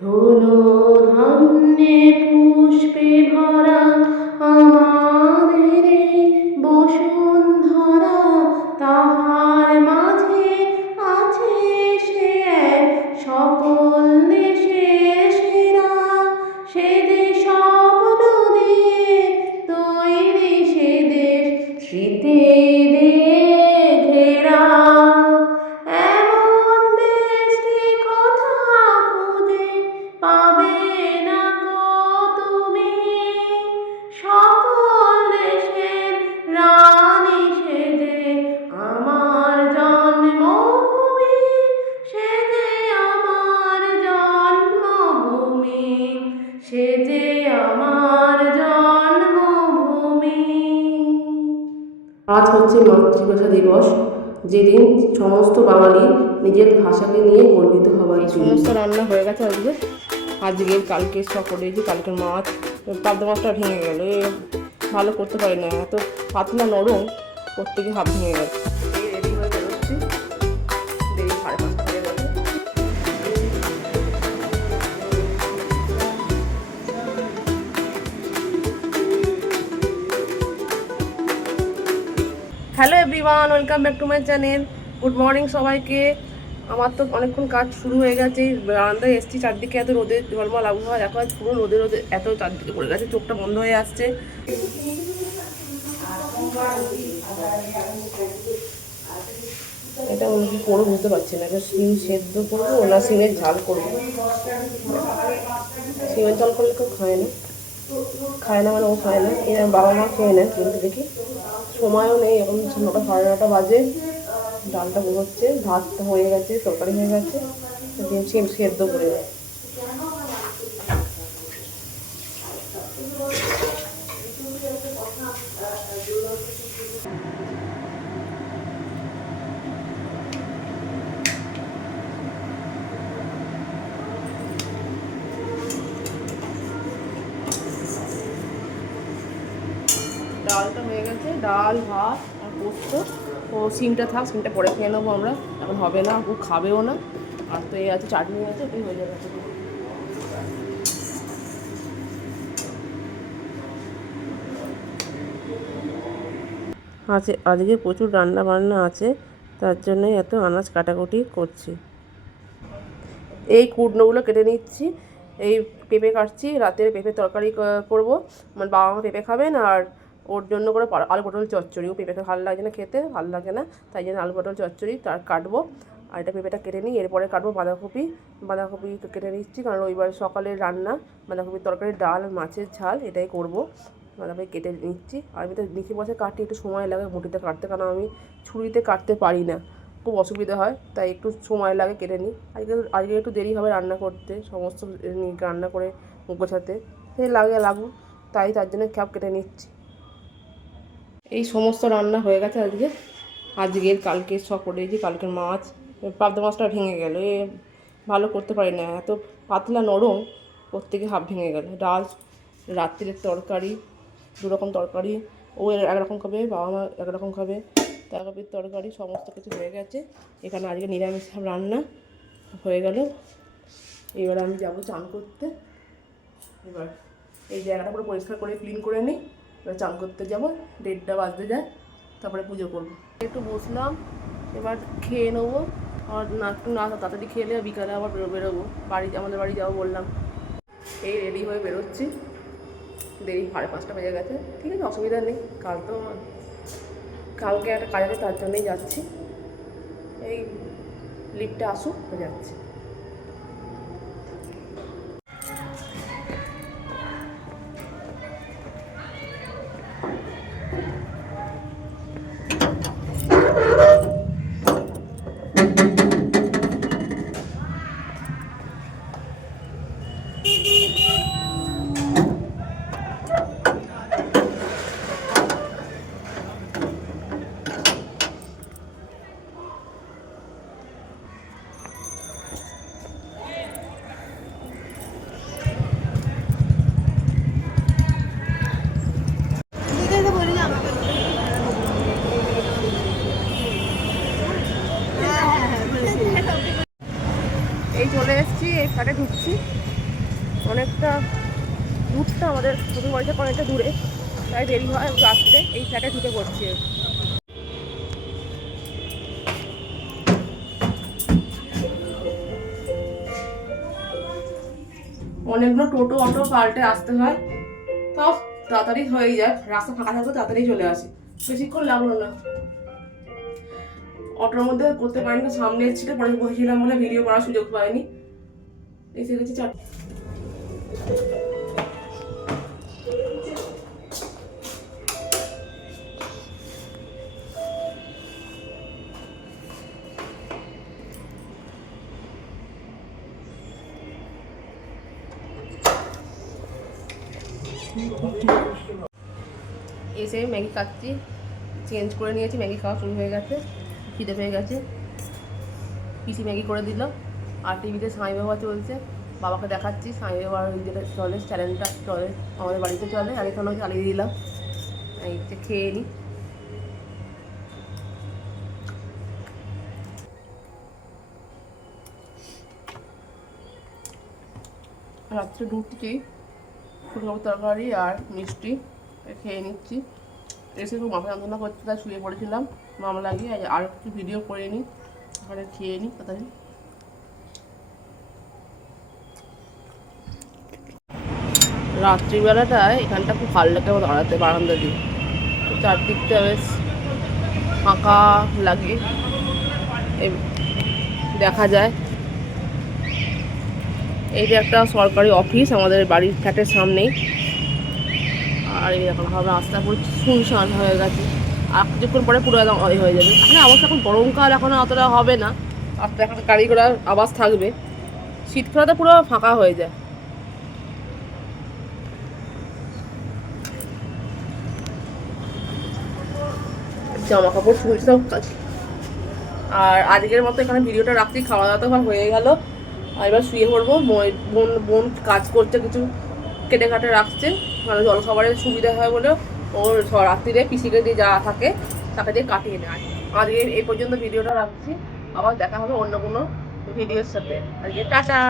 ধনু ধান্যে পুষ্পে ভরা আমাদের এই বসুন্ধরা, তাহার মাঝে আছে সে এক সকল দেশের সেরা। সে যে স্বপ্ন দিয়ে তৈরি, সে দেশ স্মৃতি দিয়ে ঘেরা। এমন দেশটি কোথাও খুঁজে পাবে না গো তুমি, সকল দেশের রানী সে যে আমার জন্মভূমি, সে যে আমার জন্মভূমি, সে যে আমার জন্মভূমি। আজ হচ্ছে মাতৃভাষা দিবস, যেদিন সমস্ত বাঙালি নিজের ভাষাকে নিয়ে গর্বিত হবার জন্য। সমস্ত রান্না হয়ে গেছে আজকে কালকে সকলে যে কালকের মাছ, পাবদা মাছটা ভেঙে গেল, ভালো করতে পারি না, এত পাতলা নরম, প্রত্যেকে হাফ ভেঙে গেছে। রেডি হয়ে বেরোচ্ছি, দেরি 5:30 হয়ে গেছে। Hello everyone, welcome back to my channel. Good morning সবাইকে। আমার তো অনেকক্ষণ কাজ শুরু হয়ে গেছে, বারান্দায় এসছি, চারদিকে এত রোদের ঝলমল আবহাওয়া, দেখো আজ পুরো রোদে এত চারদিকে পড়ে গেছে, চোখটা বন্ধ হয়ে আসছে। এটা অন্য কি করবো বুঝতে পারছি না, এটা সিম সেদ্ধ করবো না সিমের ঝাল করবো। সিমের ঝাল করলে কেউ খায় না মানে ও খায় না, এর বাবা মা খেয়ে নেয়, কিন্তু দেখি সময়ও নেই, এখন 9টা 9:30 বাজে। ডালটা হচ্ছে, ভাতটা হয়ে গেছে, তরকারি হয়ে গেছে, সিম সেদ্ধ করে দেয়। ডালটা হয়ে গেছে, ডাল ভাত আর পোস্ত। ও সিমটা থাক, সিমটা পরে খেয়ে নেবো আমরা, এখন হবে না, ও খাবেও না। আর তো এই আছে চাটনি আছে, এটাই হয়ে যাবে। আজকে প্রচুর রান্না বান্না আছে, তার জন্যই এত আনাজ কাটাকুটি করছি। এই কুটনোগুলো কেটে নিচ্ছি, এই পেঁপে কাটছি, রাতের পেঁপে তরকারি করবো, মানে বাবা মা পেঁপে খাবেন, আর ওর জন্য করে আলু পটল চচ্চড়ি। ও পেঁপেটা ভালো লাগে না, খেতে ভালো লাগে না, তাই জন্য আলু পটল চচ্চড়ি তার কাটবো। আর এটা পেঁপেটা কেটে নিই, এরপরে কাটবো বাঁধাকপি কেটে নিচ্ছি, কারণ রবিবার সকালের রান্না বাঁধাকপির তরকারি, ডাল, মাছের ঝাল, এটাই করবো। বাঁধাকপি কেটে নিচ্ছি, আর আমি তো নিচে বসে কাটি, একটু সময় লাগে মুঠিতে কাটতে, কারণ আমি ছুরিতে কাটতে পারি না, খুব অসুবিধা হয়, তাই একটু সময় লাগে, কেটে নিই। আজকে একটু দেরি হবে রান্না করতে, সমস্ত রান্না করে গোছাতে, সে লাগুক, তার জন্য সব কেটে নিচ্ছি। এই সমস্ত রান্না হয়ে গেছে আজকের কালকে সব করে দিয়েছি। কালকের মাছ, পাবদা মাছটা ভেঙে গেল, ভালো করতে পারি না, এত পাতলা নরম, প্রত্যেকে হাফ ভেঙে গেল। ডাল, রাত্রের তরকারি, 2 রকম তরকারি, ও একরকম খাবে, বাবা মা একরকম খাবে, বাঁধাকপির তরকারি, সমস্ত কিছু হয়ে গেছে। এখানে আজকে নিরামিষ রান্না হয়ে গেল। এবার আমি যাবো চান করতে। এবার এই জায়গাটা পুরো পরিষ্কার করে ক্লিন করে নিই, এবার চান করতে যাবো, 1:30 বাজতে যায়, তারপরে পুজো করবো। একটু বসলাম, এবার খেয়ে নেবো, আর একটু না তাড়াতাড়ি খেলে বিকালে আবার বেরোবো, আমাদের বাড়ি যাবো বললাম। এই রেডি হয়ে বেরোচ্ছি, দেরি 5:30 বেজে গেছে, ঠিক আছে, অসুবিধা নেই। কালকে একটা কাজ আছে, তার জন্যই যাচ্ছি। এই লিফটটা আসুক, যাচ্ছি। পড়ছি। অনেকটা দূরটা আমাদের শ্বশুর বাড়িতে অনেকটা দূরে, তাই দেরি হয় আসতে। এই ফ্ল্যাটে ঢুকে পড়ছি। অনেকগুলো টোটো অটো পাল্টে আসতে হয়, তাও তাড়াতাড়ি হয়ে যায়। রাস্তা ফাঁকা থাকলে তাড়াতাড়ি চলে আসে, বেশিক্ষণ লাগলো না। অটোর মধ্যে করতে পারিনি, সামনে ছিল, পরে বসেছিলাম বলে ভিডিও করার সুযোগ পাইনি। এসে গেছি 4। এসে ম্যাগি খাচ্ছি, চেঞ্জ করে নিয়েছি, ম্যাগি খাওয়া শুরু হয়ে গেছে, খিদে পেয়ে গেছে। পিসি ম্যাগি করে দিল। আর টিভিতে সাঁই বাবা চলছে, বাবাকে দেখাচ্ছি সাঁই বাবার যেটা চলে, চ্যানেলটা চলে আমাদের বাড়িতে চলে, আর এখানেও চালিয়ে দিলাম। এইটা খেয়ে নিই। রাত্রে রুটি, ফুলকপির তরকারি আর মিষ্টি খেয়ে নিচ্ছি। এসে খুব মাথা যন্ত্রণা করছে, তাই শুয়ে পড়েছিলাম মামা লাগিয়ে। আর একটু ভিডিও করে নিই, ওখানে খেয়ে নিই তাড়াতাড়ি। রাত্রিবেলাটায় এখানটা খুব ভালো লাগে আমার দাঁড়াতে, বারান্দা দিয়ে। চারদিকটা বেশ ফাঁকা লাগে, দেখা যায়। এইটা একটা সরকারি অফিস আমাদের বাড়ির ফ্ল্যাটের সামনেই। আর এই এখন হবে রাস্তা পুরো শুনশান হয়ে গেছে, আর কিছুক্ষণ পরে পুরো একদম হয়ে যাবে। এখানে অবশ্য এখন গরমকাল, এখন অতটা হবে না, আর এখন গাড়ি ঘোড়ার আওয়াজ থাকবে। শীতকালে পুরো ফাঁকা হয়ে যায়। জামা কাপড় শুনছি সব কাজ। আর আজকের মতো এখানে ভিডিওটা রাখছি, খাওয়া দাওয়া তো হয়ে গেল। আর এবার শুয়ে পড়বো। বোন কাজ করছে, কিছু কেটে কাটে রাখছে, মানে জলখাবারের সুবিধা হয় বলে ওর রাত্রিরে পিসিকে দিয়ে যা থাকে তাকে দিয়ে কাটিয়ে নেয়। আজকে এই পর্যন্ত ভিডিওটা রাখছি, আবার দেখা হবে অন্য কোনো ভিডিওর সাথে। আজকে টাটা।